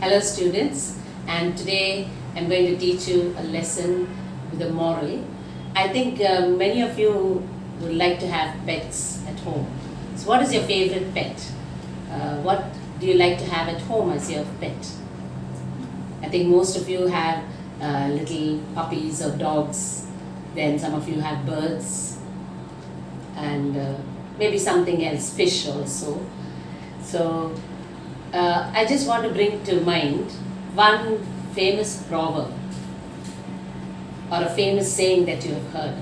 Hello students, and today I'm going to teach you a lesson with a moral. I think many of you would like to have pets at home. So what is your favorite pet? What do you like to have at home as your pet? I think most of you have little puppies or dogs, then some of you have birds, and maybe something else, fish also. So I just want to bring to mind one famous proverb or a famous saying that you have heard.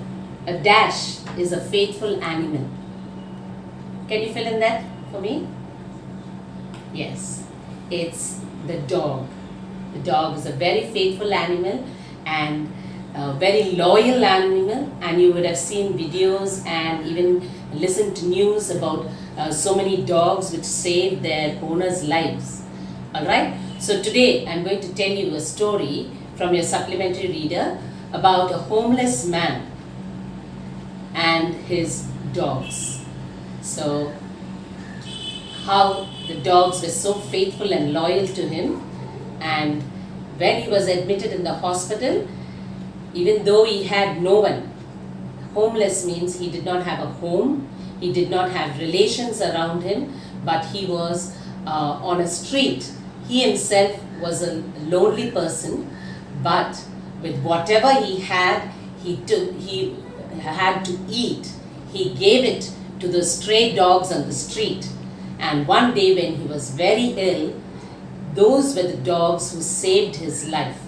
A dash is a faithful animal. Can you fill in that for me? Yes, it's the dog. The dog is a very faithful animal and a very loyal animal, and you would have seen videos and even listened to news about so many dogs which saved their owners' lives. Alright, so today I'm going to tell you a story from your supplementary reader about a homeless man and his dogs. So, how the dogs were so faithful and loyal to him, and when he was admitted in the hospital, even though he had no one, homeless means he did not have a home, he did not have relations around him, but he was on a street. He himself was a lonely person, but with whatever he had, he had to eat. He gave it to the stray dogs on the street. And one day when he was very ill, those were the dogs who saved his life.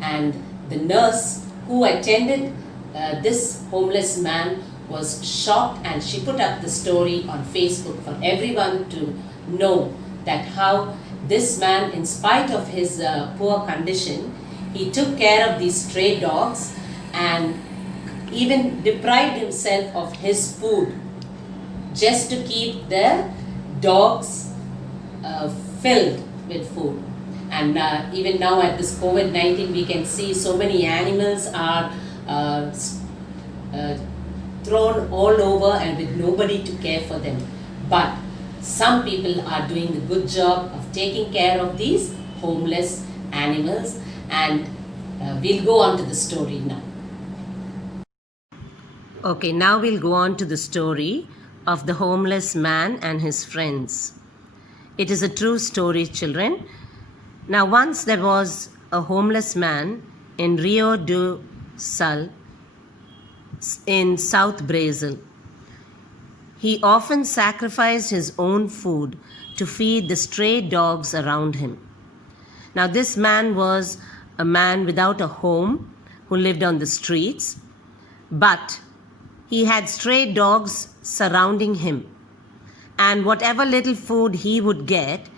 And the nurse who attended this homeless man was shocked, and she put up the story on Facebook for everyone to know that how this man, in spite of his poor condition, he took care of these stray dogs and even deprived himself of his food just to keep the dogs filled with food. And even now at this COVID-19, we can see so many animals are thrown all over and with nobody to care for them. But some people are doing a good job of taking care of these homeless animals, and we'll go on to the story now. Okay, now we'll go on to the story of the homeless man and his friends. It is a true story, children. Now, once there was a homeless man in Rio do Sul in South Brazil. He often sacrificed his own food to feed the stray dogs around him. Now, this man was a man without a home who lived on the streets, but he had stray dogs surrounding him. And whatever little food he would get,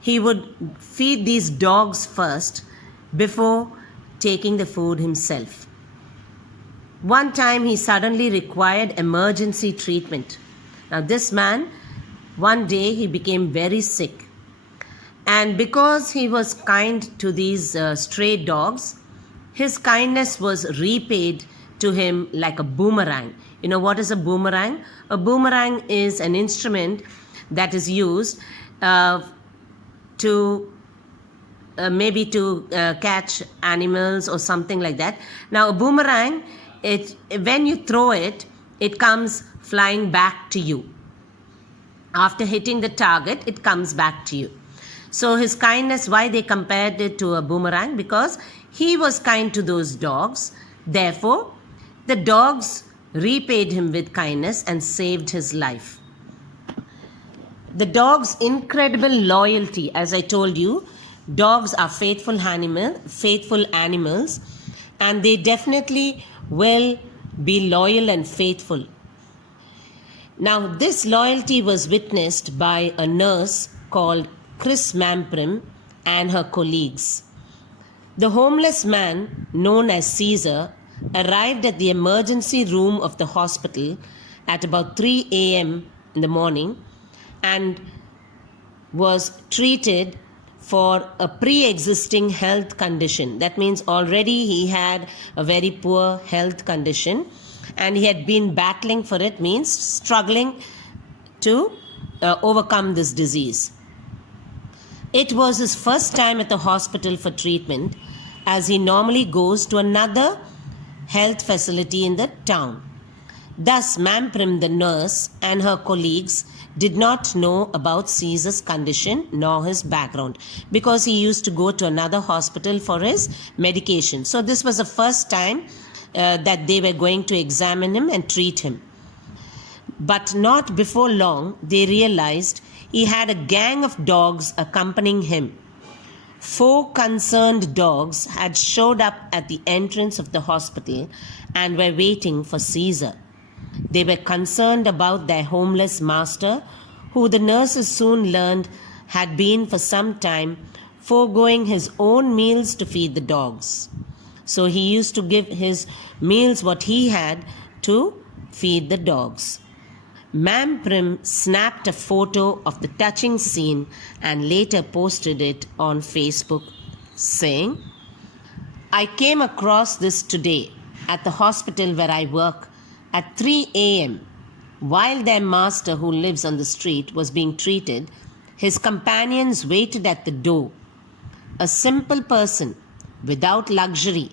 he would feed these dogs first before taking the food himself. One time he suddenly required emergency treatment. Now this man, one day he became very sick. And because he was kind to these stray dogs, his kindness was repaid to him like a boomerang. You know what is a boomerang? A boomerang is an instrument that is used to catch animals or something like that. Now a boomerang, when you throw it, it comes flying back to you. After hitting the target, it comes back to you. So his kindness, why they compared it to a boomerang? Because he was kind to those dogs. Therefore, the dogs repaid him with kindness and saved his life. The dog's incredible loyalty, as I told you, dogs are faithful animals, and they definitely will be loyal and faithful. Now, this loyalty was witnessed by a nurse called Chris Mamprim and her colleagues. The homeless man, known as Caesar, arrived at the emergency room of the hospital at about 3 a.m. in the morning and was treated for a pre-existing health condition. That means already he had a very poor health condition and he had been battling for it, means struggling to overcome this disease. It was his first time at the hospital for treatment, as he normally goes to another health facility in the town. Thus, Mamprim, the nurse, and her colleagues did not know about Caesar's condition nor his background, because he used to go to another hospital for his medication. So, this was the first time that they were going to examine him and treat him. But not before long, they realized he had a gang of dogs accompanying him. 4 concerned dogs had showed up at the entrance of the hospital and were waiting for Caesar. They were concerned about their homeless master, who the nurses soon learned had been for some time foregoing his own meals to feed the dogs. So he used to give his meals what he had to feed the dogs. Mamprim snapped a photo of the touching scene and later posted it on Facebook, saying, "I came across this today at the hospital where I work at 3 a.m. While their master, who lives on the street, was being treated, his companions waited at the door. A simple person without luxury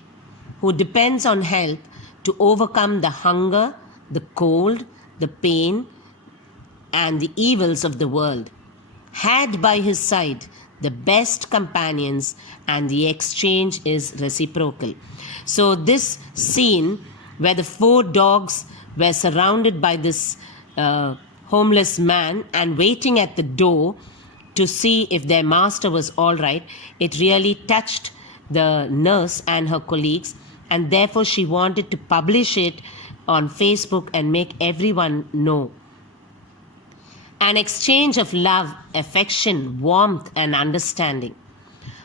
who depends on help to overcome the hunger, the cold, the pain, and the evils of the world, had by his side the best companions, and the exchange is reciprocal." So this scene where the 4 dogs were surrounded by this homeless man and waiting at the door to see if their master was all right, it really touched the nurse and her colleagues, and therefore she wanted to publish it on Facebook and make everyone know. An exchange of love, affection, warmth, and understanding.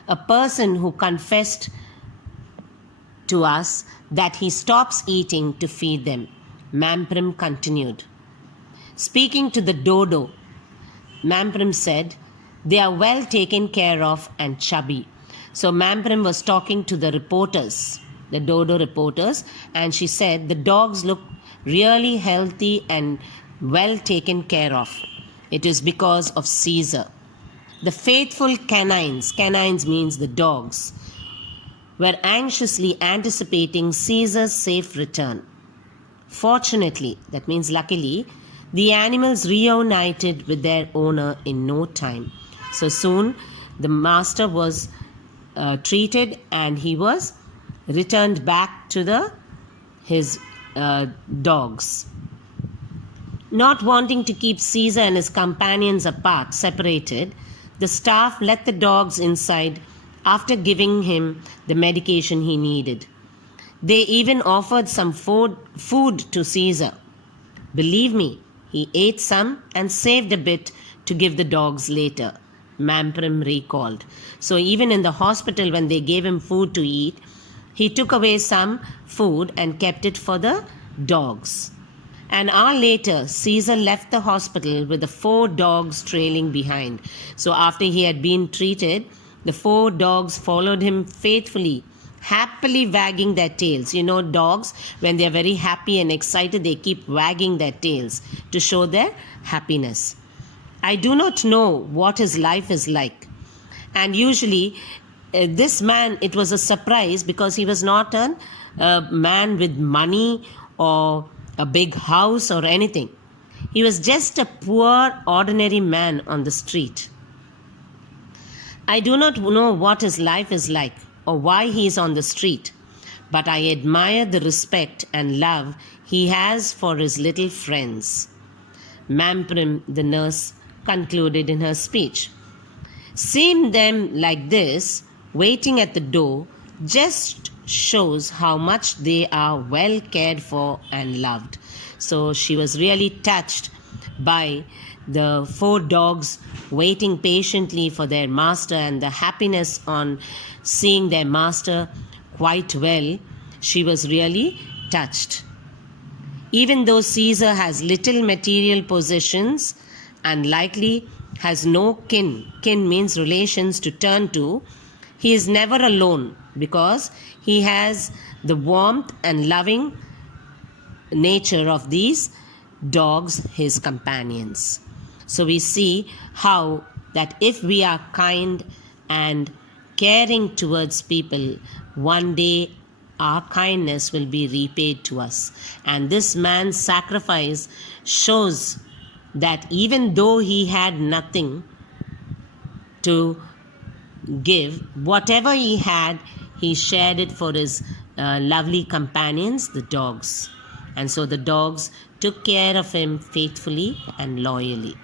A person who confessed to us that he stops eating to feed them. Mamprim continued. Speaking to the dodo, Mamprim said, "They are well taken care of and chubby." So Mamprim was talking to the reporters, the dodo reporters, and she said the dogs look really healthy and well taken care of. It is because of Caesar. The faithful canines means the dogs, were anxiously anticipating Caesar's safe return. Fortunately, that means luckily, the animals reunited with their owner in no time. So soon the master was treated and he was returned back to his dogs. Not wanting to keep Caesar and his companions apart, separated, the staff let the dogs inside after giving him the medication he needed. They even offered some food to Caesar. Believe me, he ate some and saved a bit to give the dogs later, Mamprim recalled. So even in the hospital, when they gave him food to eat, he took away some food and kept it for the dogs. An hour later, Caesar left the hospital with the 4 dogs trailing behind. So after he had been treated, the 4 dogs followed him faithfully, happily wagging their tails. You know, dogs, when they are very happy and excited, they keep wagging their tails to show their happiness. I do not know what his life is like. And usually, this man, it was a surprise because he was not a man with money or a big house or anything. He was just a poor, ordinary man on the street. I do not know what his life is like or why he is on the street, but I admire the respect and love he has for his little friends. Mamprim, the nurse, concluded in her speech. Seeing them like this, waiting at the door, just shows how much they are well cared for and loved. So she was really touched by the 4 dogs waiting patiently for their master and the happiness on seeing their master quite well. She was really touched. Even though Caesar has little material possessions and likely has no kin means relations to turn to, he is never alone because he has the warmth and loving nature of these dogs, his companions. So we see how that if we are kind and caring towards people, one day our kindness will be repaid to us. And this man's sacrifice shows that even though he had nothing to give, whatever he had, he shared it for his lovely companions, the dogs. And so the dogs took care of him faithfully and loyally.